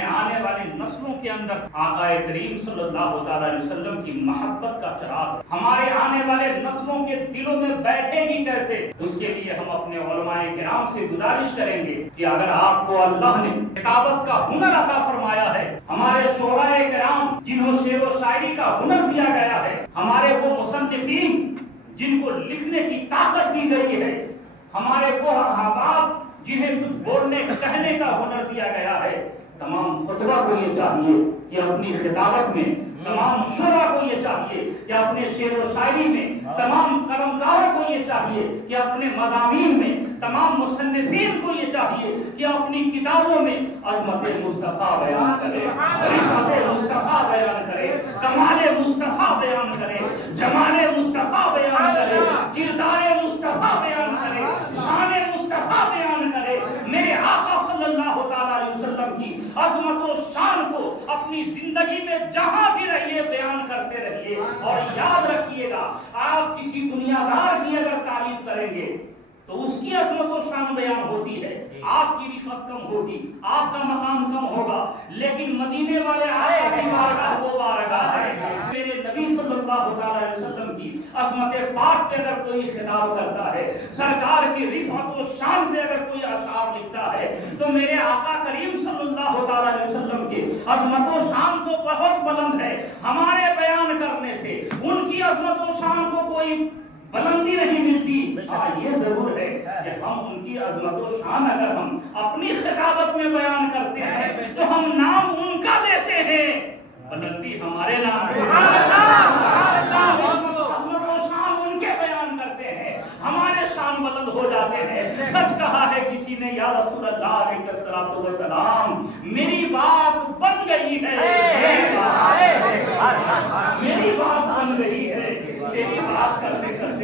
اپنے آنے والی نسلوں کے اندر آقا کریم صلی اللہ علیہ وسلم کی محبت کا چراغ ہمارے آنے والے نسلوں کے دلوں میں بیٹھے گی کیسے؟ اس کے لیے ہم اپنے علماء کرام سے گزارش کریں گے کہ اگر آپ کو اللہ نے کتابت کا ہنر عطا فرمایا ہے، ہمارے شعراء کرام جنہوں شعر و شاعری کا ہنر دیا گیا ہے، ہمارے وہ مصنفین جن کو لکھنے کی طاقت دی گئی ہے، ہمارے وہ احباب جنہیں کچھ بولنے کہنے کا ہنر دیا گیا ہے، تمام خطبہ کو یہ چاہیے کہ اپنی خطابت میں، تمام شعراء کو یہ چاہیے کہ اپنے شعر و شاعری میں، تمام قلمکاروں کو یہ چاہیے کہ اپنے مضامین میں، تمام مصنفین کو یہ چاہیے کہ اپنی کتابوں میں عظمت مصطفیٰ بیان کرے، رفعت مصطفیٰ بیان کرے، کمال مصطفیٰ بیان کرے، جمال مصطفیٰ بیان کرے، کردار مصطفیٰ بیان کرے، شان مصطفیٰ بیان کرے، میرے آقا صلی اللہ تعالیٰ علیہ وسلم کی عظمت و شان کو اپنی زندگی میں جہاں بھی رہیے بیان کرتے رہیے۔ اور یاد رکھیے گا، آپ کسی دنیا دار کی اگر تعریف کریں گے تو اس کی عظمت و شان بیان ہوتی ہے، آپ کی رفعت کم ہوگی، آپ کا مقام کم ہوگا، لیکن مدینے والے آئے ہیں بارگاہ وہ بارگاہ ہے۔ میرے نبی صلی اللہ علیہ وسلم کی عظمت پاک پہ اگر کوئی خطاب کرتا ہے، سرکار کی رفعت و شان پہ اگر کوئی اشعار لکھتا ہے، تو میرے آقا کریم صلی اللہ علیہ وسلم کی عظمت و شان تو بہت بلند ہے، ہمارے بیان کرنے سے ان کی عظمت و شان کو کوئی بلندی نہیں ملتی۔ یہ ضرور ہے کہ ہم ان کی عظمت و شان اگر ہم اپنی خطابت میں بیان کرتے ہیں تو ہم نام ان کا لیتے ہیں، بلندی ہمارے نام سے، عظمت و شان ان کے بیان کرتے ہیں، ہمارے شان بلند ہو جاتے ہیں۔ سچ کہا ہے کسی نے، یا رسول اللہ علیہ الصلوۃ والسلام، میری بات بن گئی ہے، میری بات بن گئی ہے، تیری بات کرتے کرتے